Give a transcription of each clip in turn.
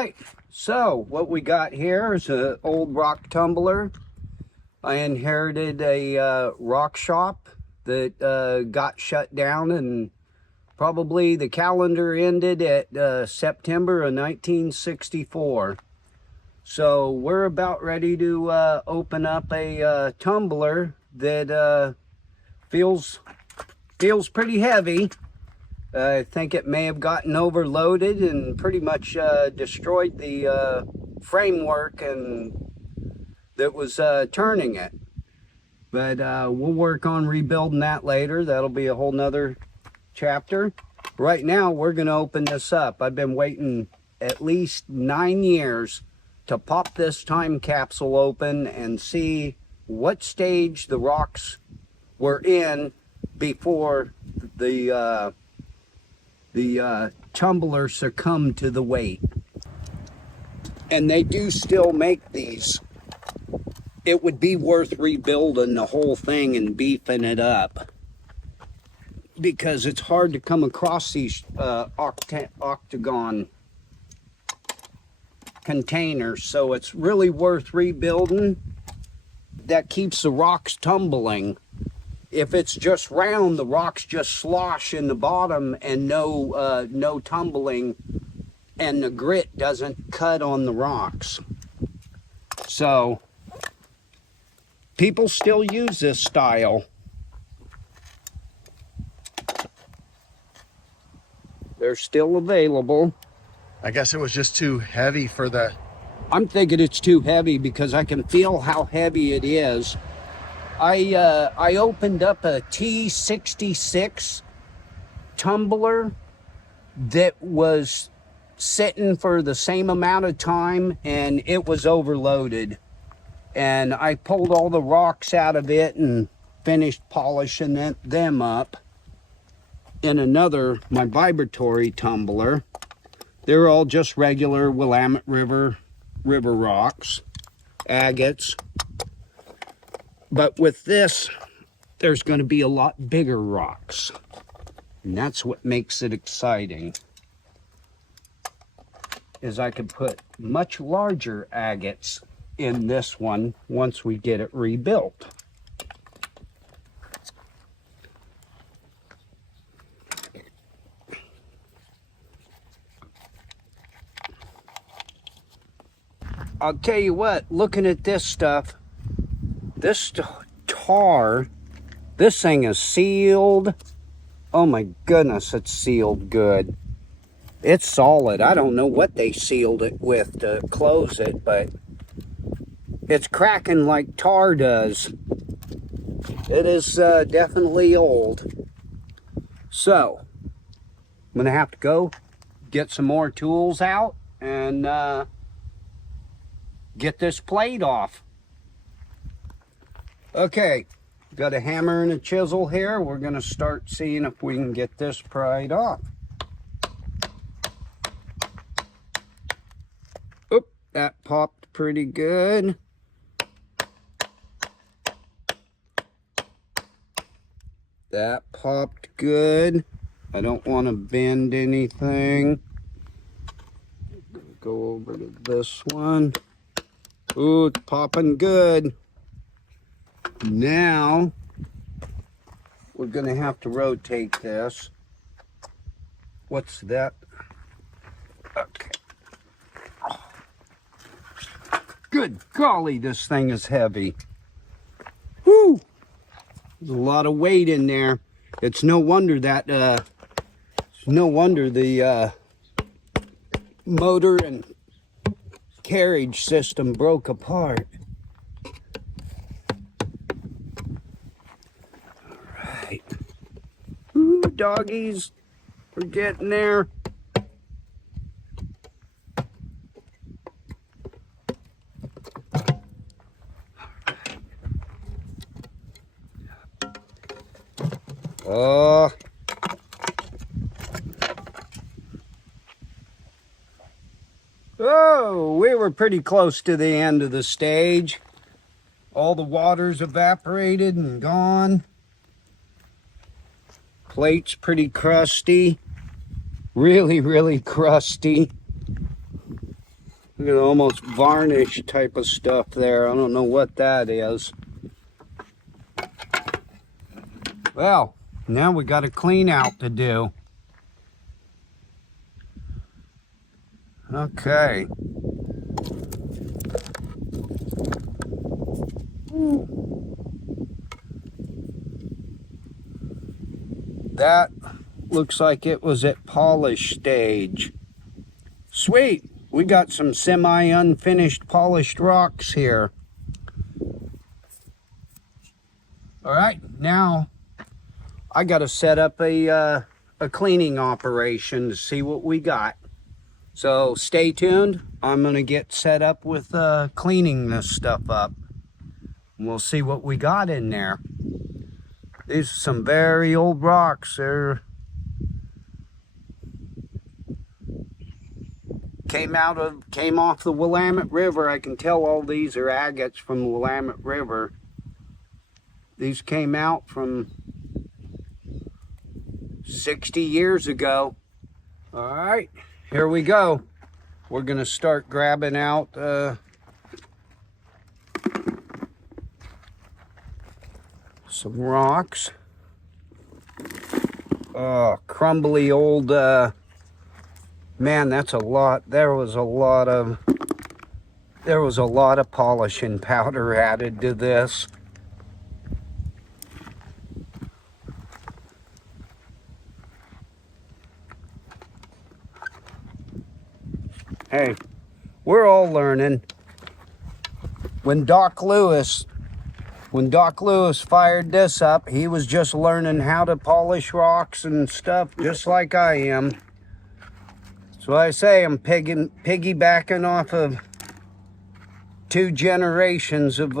right, so what we got here is an old rock tumbler. I inherited a rock shop that got shut down, and probably the calendar ended at September of 1964. So we're about ready to open up a tumbler that feels pretty heavy. I think it may have gotten overloaded and pretty much destroyed the framework and that was turning it. But we'll work on rebuilding that later. That'll be a whole nother chapter. Right now, we're going to open this up. I've been waiting at least 9 years to pop this time capsule open and see what stage the rocks were in before the tumbler succumbed to the weight. And they do still make these. It would be worth rebuilding the whole thing and beefing it up, because it's hard to come across these octagon containers. So it's really worth rebuilding. That keeps the rocks tumbling. If it's just round, the rocks just slosh in the bottom and no tumbling, and the grit doesn't cut on the rocks. So people still use this style. They're still available. I guess it was just too heavy for the... I'm thinking it's too heavy because I can feel how heavy it is. I opened up a T66 tumbler that was sitting for the same amount of time, and it was overloaded. And I pulled all the rocks out of it and finished polishing them up in my vibratory tumbler. They're all just regular Willamette River rocks, agates. But with this, there's going to be a lot bigger rocks. And that's what makes it exciting, is I could put much larger agates in this one once we get it rebuilt. I'll tell you what, looking at this stuff, this tar, this thing is sealed. Oh my goodness, it's sealed good. It's solid. I don't know what they sealed it with to close it, but it's cracking like tar does. It is definitely old. So, I'm going to have to go get some more tools out and get this plate off. Okay, got a hammer and a chisel here. We're going to start seeing if we can get this pried off. Oop, that popped pretty good. That popped good. I don't want to bend anything. Go over to this one. Ooh, it's popping good. Now, we're going to have to rotate this. What's that? Okay. Good golly, this thing is heavy. Whew! There's a lot of weight in there. It's no wonder that, the motor and carriage system broke apart. Alright. Ooh, doggies. We're getting there. Oh. Oh, we were pretty close to the end of the stage. All the water's evaporated and gone. Plate's pretty crusty. Really, really crusty. Look at almost varnish type of stuff there. I don't know what that is. Well, now we got a clean out to do. Okay. That looks like it was at polish stage. Sweet, we got some semi-unfinished polished rocks here. All right, now I got to set up a cleaning operation to see what we got. So stay tuned. I'm going to get set up with cleaning this stuff up. We'll see what we got in there. These are some very old rocks. They're came off the Willamette River. I can tell all these are agates from the Willamette River. These came out from 60 years ago. All right, here we go. We're gonna start grabbing out some rocks. Oh, crumbly old, man, that's a lot. There was a lot of polishing powder added to this. Hey, we're all learning. When Doc Lewis fired this up, he was just learning how to polish rocks and stuff, just like I am. So I say I'm piggybacking off of 2 generations of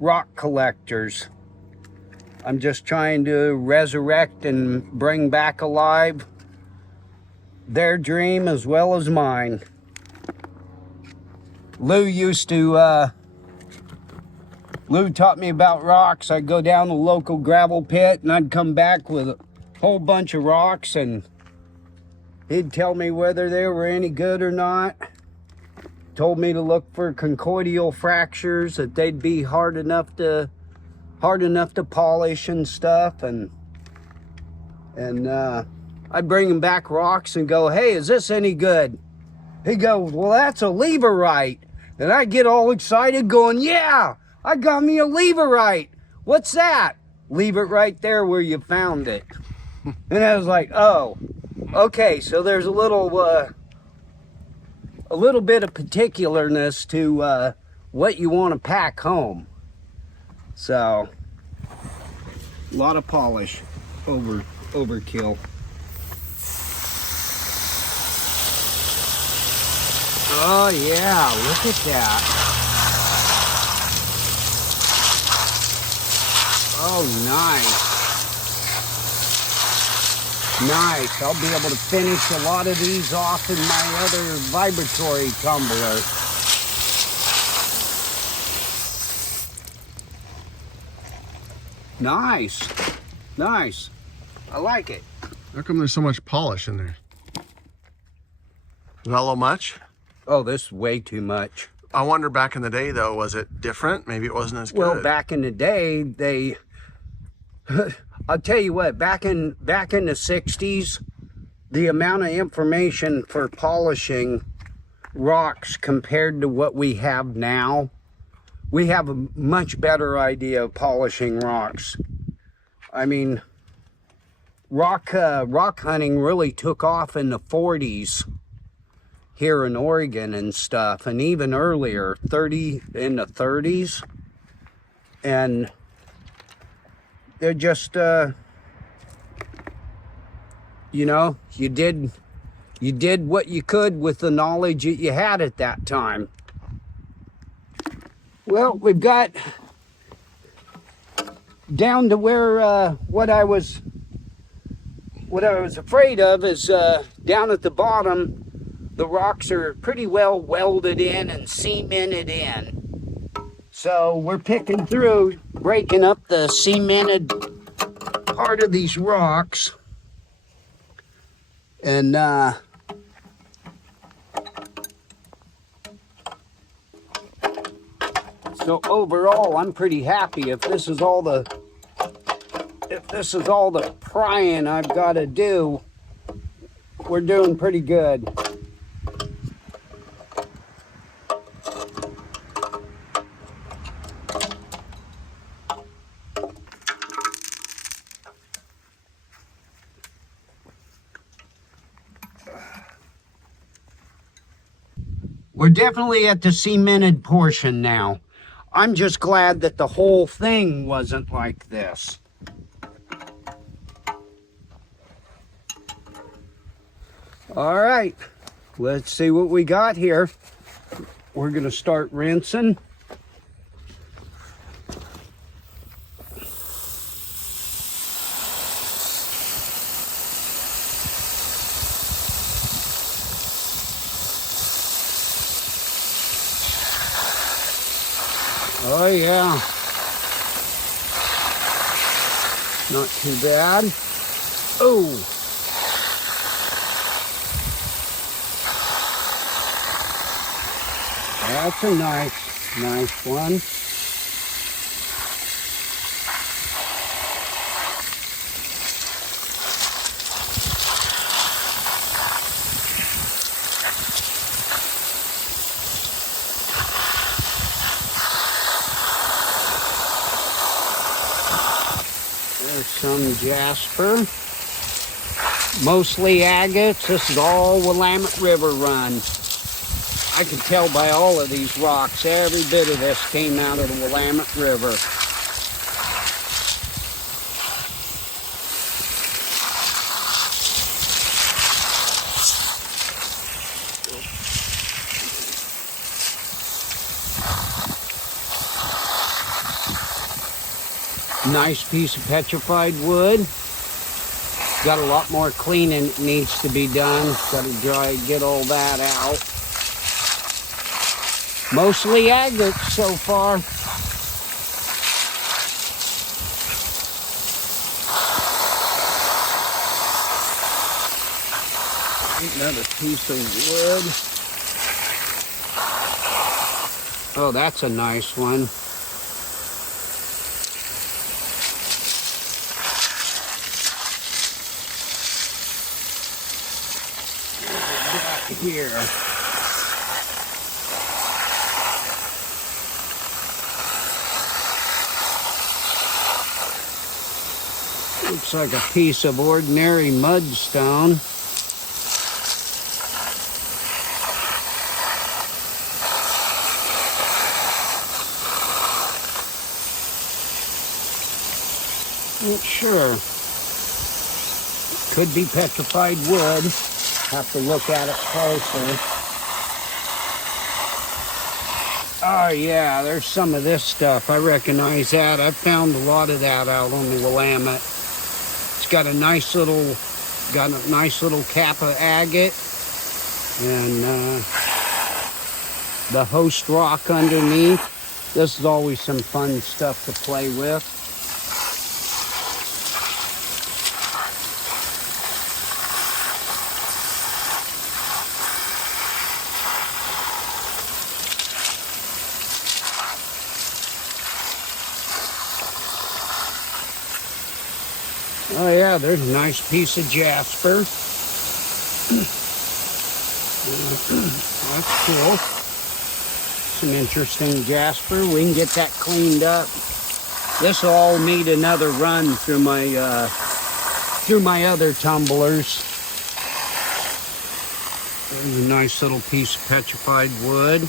rock collectors. I'm just trying to resurrect and bring back alive their dream as well as mine. Lou taught me about rocks. I'd go down the local gravel pit and I'd come back with a whole bunch of rocks and he'd tell me whether they were any good or not. Told me to look for conchoidal fractures, that they'd be hard enough to polish and stuff, and I'd bring him back rocks and go, "Hey, is this any good?" He goes, "Well, that's a leverite." And I get all excited going, "Yeah, I got me a leverite." "What's that?" "Leave it right there where you found it." And I was like, "Oh, okay, so there's a little bit of particularness to what you want to pack home." So, a lot of polish, overkill. Oh yeah, look at that. Oh, nice. Nice. I'll be able to finish a lot of these off in my other vibratory tumbler. Nice. Nice. I like it. How come there's so much polish in there? Is that a little much? Oh, this is way too much. I wonder, back in the day, though, was it different? Maybe it wasn't as good. Well, back in the day, I'll tell you what, back in the 60s, the amount of information for polishing rocks compared to what we have now, we have a much better idea of polishing rocks. I mean, rock hunting really took off in the 40s. Here in Oregon and stuff, and even earlier, in the 30s, and they're just, you know, you did what you could with the knowledge that you had at that time. Well, we've got down to where what I was afraid of is down at the bottom. The rocks are pretty well welded in and cemented in. So we're picking through, breaking up the cemented part of these rocks. And So overall, I'm pretty happy. If this is all the prying I've got to do, we're doing pretty good. We're definitely at the cemented portion now. I'm just glad that the whole thing wasn't like this. All right, let's see what we got here. We're gonna start rinsing. Oh yeah, not too bad. Oh, that's a nice one. There's some jasper, mostly agates. This is all Willamette River run. I can tell by all of these rocks, every bit of this came out of the Willamette River. Nice piece of petrified wood. Got a lot more cleaning that needs to be done. Got to dry, get all that out. Mostly agates so far. Another piece of wood. Oh, that's a nice one. Here. Looks like a piece of ordinary mudstone. Not sure. Could be petrified wood. Have to look at it closer. Oh yeah, there's some of this stuff. I recognize that. I've found a lot of that out on the Willamette. It's got a nice little cap of agate, and the host rock underneath. This is always some fun stuff to play with. Oh yeah, there's a nice piece of jasper. That's cool. Some interesting jasper. We can get that cleaned up. This will all need another run through my other tumblers. There's a nice little piece of petrified wood.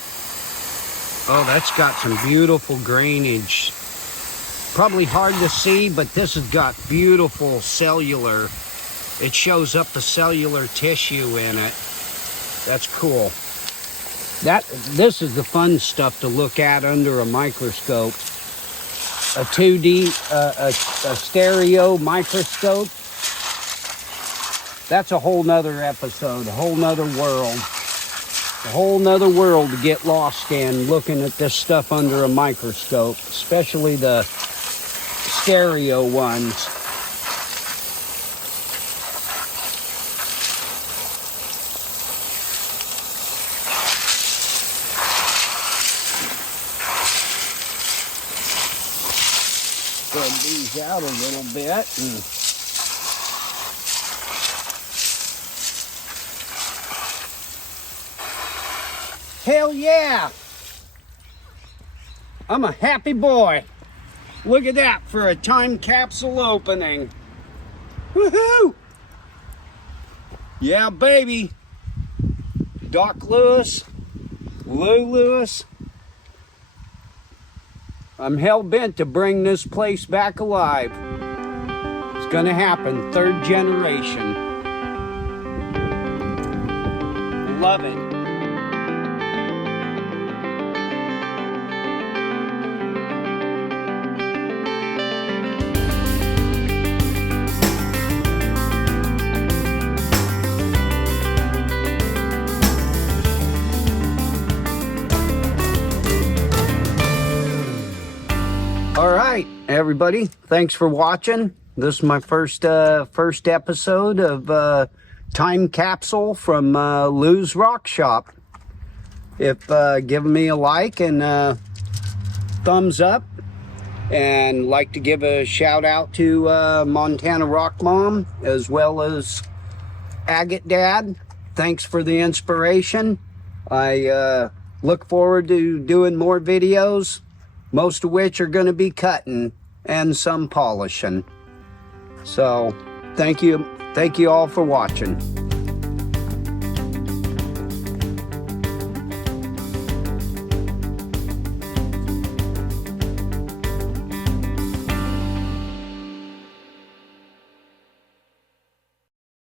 Oh, that's got some beautiful grainage. Probably hard to see, but this has got beautiful cellular. It shows up the cellular tissue in it. That's cool. This is the fun stuff to look at under a microscope. A 2D, a stereo microscope. That's a whole nother episode, a whole nother world. A whole nother world to get lost in looking at this stuff under a microscope, especially the stereo ones. spread these out a little bit. Hell yeah! I'm a happy boy. Look at that for a time capsule opening. Woohoo! Yeah, baby. Doc Lewis, Lou Lewis. I'm hell-bent to bring this place back alive. It's gonna happen, 3rd generation. Love it. All right, everybody. Thanks for watching. This is my first episode of Time Capsule from Lou's Rock Shop. If give me a like and thumbs up, and like to give a shout out to Montana Rock Mom as well as Agate Dad. Thanks for the inspiration. I look forward to doing more videos, most of which are going to be cutting and some polishing. So thank you all for watching.